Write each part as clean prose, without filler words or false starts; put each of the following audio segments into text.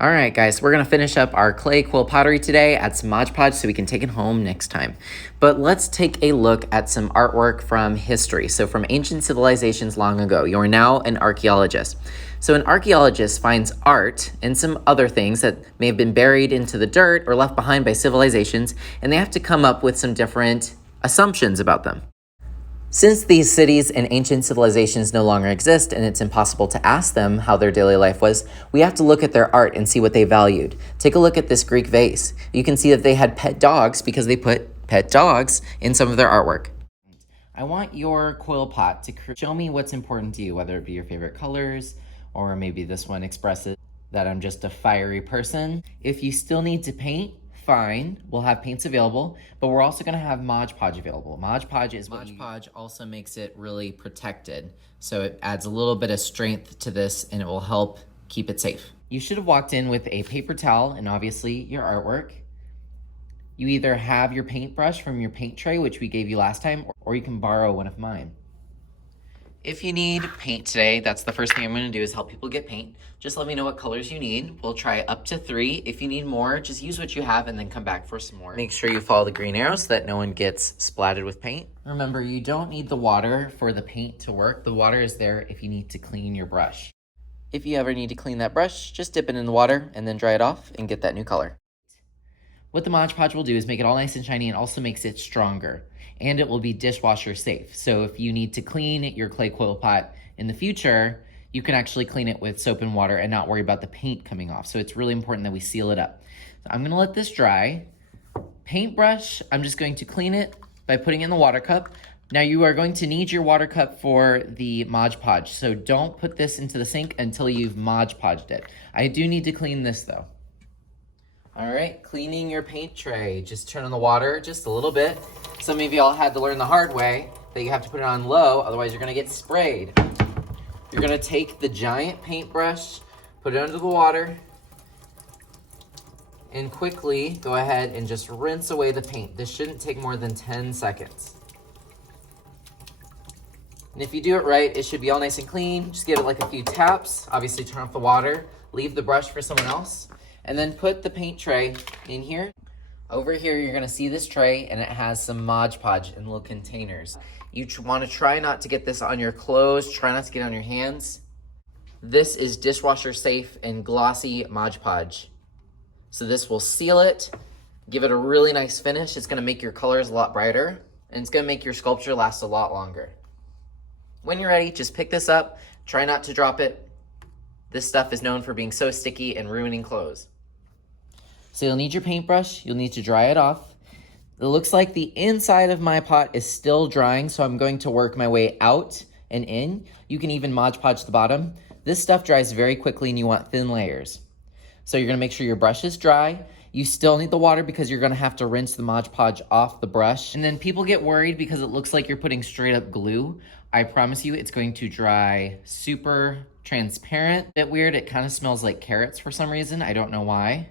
All right, guys, we're going to finish up our clay quill pottery today, add some Mod Podge so we can take it home next time. But let's take a look at some artwork from history. So from ancient civilizations long ago. You're now an archaeologist. So an archaeologist finds art and some other things that may have been buried into the dirt or left behind by civilizations, and they have to come up with some different assumptions about them. Since these cities and ancient civilizations no longer exist and it's impossible to ask them how their daily life was, we have to look at their art and see what they valued. Take a look at this Greek vase. You can see that they had pet dogs because they put pet dogs in some of their artwork. I want your quill pot to show me what's important to you, whether it be your favorite colors, or maybe this one expresses that I'm just a fiery person. If you still need to paint, fine, we'll have paints available, but we're also gonna have Mod Podge available. Mod Podge also makes it really protected, so it adds a little bit of strength to this and it will help keep it safe. You should have walked in with a paper towel and obviously your artwork. You either have your paintbrush from your paint tray, which we gave you last time, or you can borrow one of mine. If you need paint today, that's the first thing I'm gonna do is help people get paint. Just let me know what colors you need. We'll try up to 3. If you need more, just use what you have and then come back for some more. Make sure you follow the green arrows so that no one gets splatted with paint. Remember, you don't need the water for the paint to work. The water is there if you need to clean your brush. If you ever need to clean that brush, just dip it in the water and then dry it off and get that new color. What the Mod Podge will do is make it all nice and shiny and also makes it stronger. And it will be dishwasher safe. So if you need to clean your clay quill pot in the future, you can actually clean it with soap and water and not worry about the paint coming off. So it's really important that we seal it up. So I'm gonna let this dry. Paintbrush, I'm just going to clean it by putting it in the water cup. Now you are going to need your water cup for the Mod Podge. So don't put this into the sink until you've Mod Podged it. I do need to clean this though. All right, cleaning your paint tray. Just turn on the water just a little bit. Some of y'all had to learn the hard way that you have to put it on low, otherwise you're gonna get sprayed. You're gonna take the giant paintbrush, put it under the water, and quickly go ahead and just rinse away the paint. This shouldn't take more than 10 seconds. And if you do it right, it should be all nice and clean. Just give it like a few taps. Obviously turn off the water, leave the brush for someone else, and then put the paint tray in here. Over here, you're gonna see this tray and it has some Mod Podge in little containers. You wanna try not to get this on your clothes, try not to get on your hands. This is dishwasher safe and glossy Mod Podge. So this will seal it, give it a really nice finish. It's gonna make your colors a lot brighter and it's gonna make your sculpture last a lot longer. When you're ready, just pick this up, try not to drop it. This stuff is known for being so sticky and ruining clothes. So you'll need your paintbrush, you'll need to dry it off. It looks like the inside of my pot is still drying, so I'm going to work my way out and in. You can even Mod Podge the bottom. This stuff dries very quickly and you want thin layers. So you're gonna make sure your brush is dry. You still need the water because you're gonna have to rinse the Mod Podge off the brush. And then people get worried because it looks like you're putting straight up glue. I promise you it's going to dry super transparent. A bit weird, it kind of smells like carrots for some reason. I don't know why.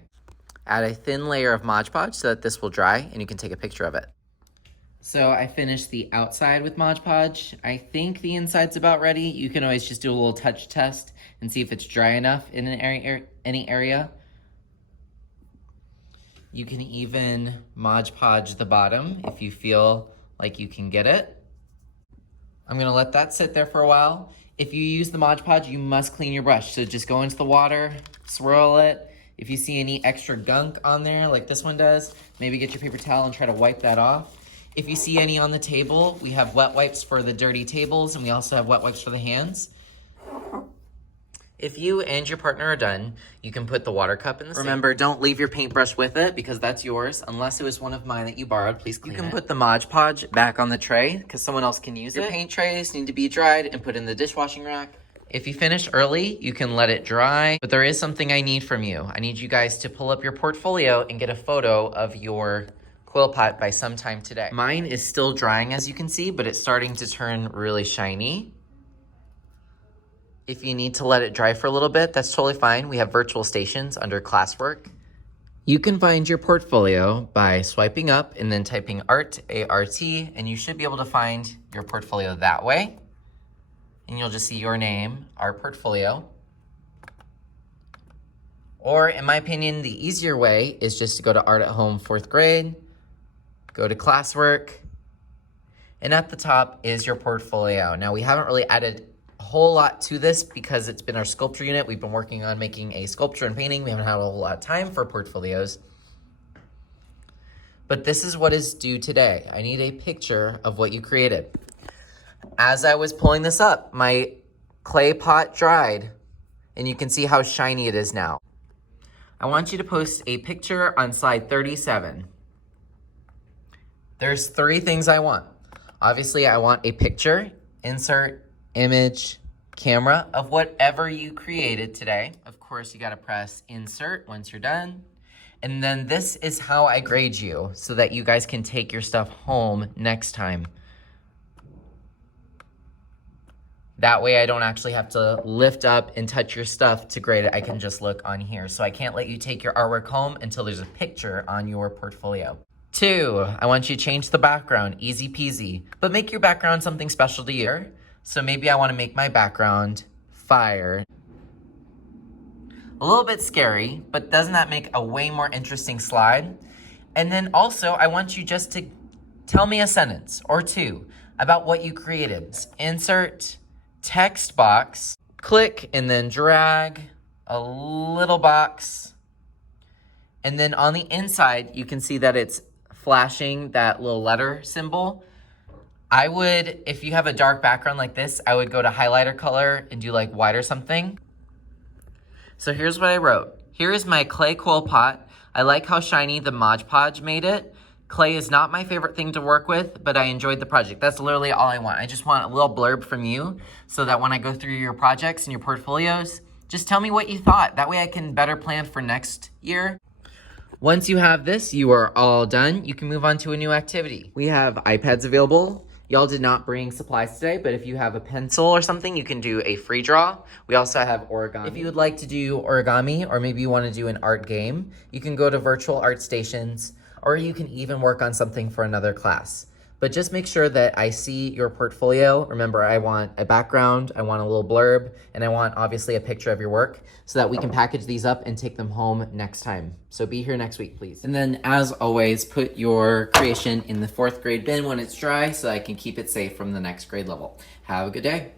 Add a thin layer of Mod Podge so that this will dry and you can take a picture of it. So I finished the outside with Mod Podge. I think the inside's about ready. You can always just do a little touch test and see if it's dry enough in any area. You can even Mod Podge the bottom if you feel like you can get it. I'm gonna let that sit there for a while. If you use the Mod Podge, you must clean your brush. So just go into the water, swirl it. If you see any extra gunk on there, like this one does, maybe get your paper towel and try to wipe that off. If you see any on the table, we have wet wipes for the dirty tables and we also have wet wipes for the hands. If you and your partner are done, you can put the water cup in the sink. Remember, don't leave your paintbrush with it because that's yours, unless it was one of mine that you borrowed. Please clean it. You can put the Mod Podge back on the tray because someone else can use it. Your paint trays need to be dried and put in the dishwashing rack. If you finish early, you can let it dry, but there is something I need from you. I need you guys to pull up your portfolio and get a photo of your quill pot by sometime today. Mine is still drying, as you can see, but it's starting to turn really shiny. If you need to let it dry for a little bit, that's totally fine. We have virtual stations under classwork. You can find your portfolio by swiping up and then typing art, A-R-T, and you should be able to find your portfolio that way. And you'll just see your name, Art Portfolio. Or in my opinion, the easier way is just to go to Art at Home 4th grade, go to classwork, and at the top is your portfolio. Now we haven't really added a whole lot to this because it's been our sculpture unit. We've been working on making a sculpture and painting. We haven't had a whole lot of time for portfolios. But this is what is due today. I need a picture of what you created. As I was pulling this up, my clay pot dried, and you can see how shiny it is now. I want you to post a picture on slide 37. There's 3 things I want. Obviously, I want a picture, insert, image, camera of whatever you created today. Of course, you gotta press insert once you're done. And then this is how I grade you so that you guys can take your stuff home next time. That way I don't actually have to lift up and touch your stuff to grade it. I can just look on here. So I can't let you take your artwork home until there's a picture on your portfolio. 2, I want you to change the background, easy peasy, but make your background something special to you. So maybe I want to make my background fire. A little bit scary, but doesn't that make a way more interesting slide? And then also I want you just to tell me a sentence or 2 about what you created. Insert text box, click and then drag a little box. And then on the inside, you can see that it's flashing that little letter symbol. I would, if you have a dark background like this, I would go to highlighter color and do like white or something. So here's what I wrote. Here is my clay quill pot. I like how shiny the Mod Podge made it. Clay is not my favorite thing to work with, but I enjoyed the project. That's literally all I want. I just want a little blurb from you so that when I go through your projects and your portfolios, just tell me what you thought. That way I can better plan for next year. Once you have this, you are all done. You can move on to a new activity. We have iPads available. Y'all did not bring supplies today, but if you have a pencil or something, you can do a free draw. We also have origami. If you would like to do origami, or maybe you want to do an art game, you can go to virtual art stations, or you can even work on something for another class. But just make sure that I see your portfolio. Remember, I want a background, I want a little blurb, and I want obviously a picture of your work so that we can package these up and take them home next time. So be here next week, please. And then as always, put your creation in the 4th grade bin when it's dry so I can keep it safe from the next grade level. Have a good day.